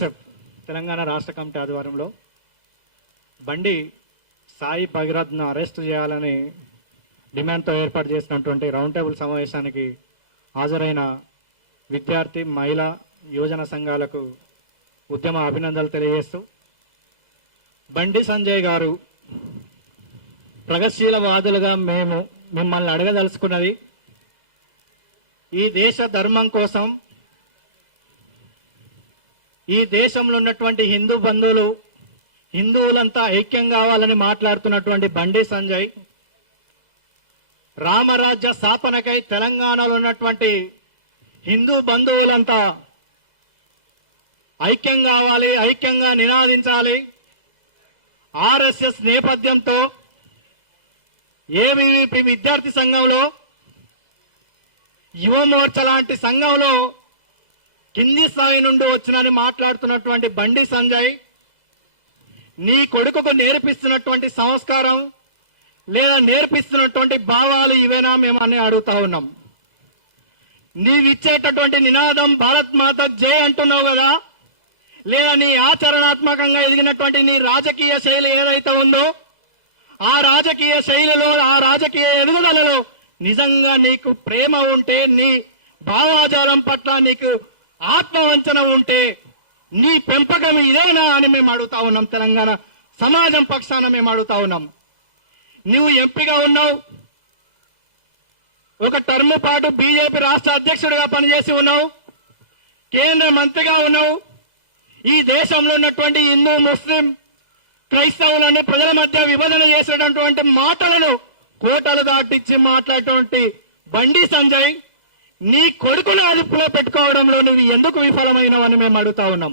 BSF Telangana రాష్ట్ర committee ఆధ్వర్యంలో బండి సాయి భగీరథ్ను అరెస్టు చేయాలని డిమాండ్తో ఏర్పాటు చేసినటువంటి రౌండ్ టేబుల్ సమావేశానికి హాజరైన విద్యార్థి మహిళా యువజన సంఘాలకు ఉద్యమ అభినందనలు తెలియజేస్తూ, బండి సంజయ్ గారు ప్రగతిశీలవాదులుగా మేము మిమ్మల్ని అడగదలుచుకున్నది, ఈ దేశ ధర్మం కోసం ఈ దేశంలో ఉన్నటువంటి హిందూ బంధువులు హిందువులంతా ఐక్యం కావాలని మాట్లాడుతున్నటువంటి బండి సంజయ్ రామరాజ్య స్థాపనకై తెలంగాణలో ఉన్నటువంటి హిందూ బంధువులంతా ఐక్యం కావాలి, ఐక్యంగా నినాదించాలి. ఆర్ఎస్ఎస్ నేపథ్యంతో ఏబీవీపీ విద్యార్థి సంఘంలో, యువమోర్చ లాంటి సంఘంలో కింది స్థాయి నుండి వచ్చినని మాట్లాడుతున్నటువంటి బండి సంజయ్, నీ కొడుకుకు నేర్పిస్తున్నటువంటి సంస్కారం లేదా నేర్పిస్తున్నటువంటి భావాలు ఇవేనా మేమని అడుగుతా ఉన్నాం. నీవిచ్చేటటువంటి నినాదం భారత్ మాత జై అంటున్నావు కదా, లేదా నీ ఆచరణాత్మకంగా ఎదిగినటువంటి నీ రాజకీయ శైలి ఏదైతే ఉందో ఆ రాజకీయ శైలిలో, ఆ రాజకీయ ఎదుగుదలలో నిజంగా నీకు ప్రేమ ఉంటే, నీ భావాజాలం పట్ల నీకు ఆత్మవంచన ఉంటే నీ పెంపకం ఇదేనా అని మేము అడుగుతా ఉన్నాం. తెలంగాణ సమాజం పక్షాన మేము అడుగుతా ఉన్నాం. నువ్వు ఎంపీగా ఉన్నావు, ఒక టర్మ్ పాటు బీజేపీ రాష్ట్ర అధ్యక్షుడిగా పనిచేసి ఉన్నావు, కేంద్ర మంత్రిగా ఉన్నావు. ఈ దేశంలో ఉన్నటువంటి హిందూ ముస్లిం క్రైస్తవులను ప్రజల మధ్య విభజన చేసేటటువంటి మాటలను కోటలు దాటించి మాట్లాడేటువంటి బండి సంజయ్, నీ కొడుకును అదుపులో పెట్టుకోవడంలో నువ్వు ఎందుకు విఫలమైనవని మేము అడుగుతా ఉన్నాం.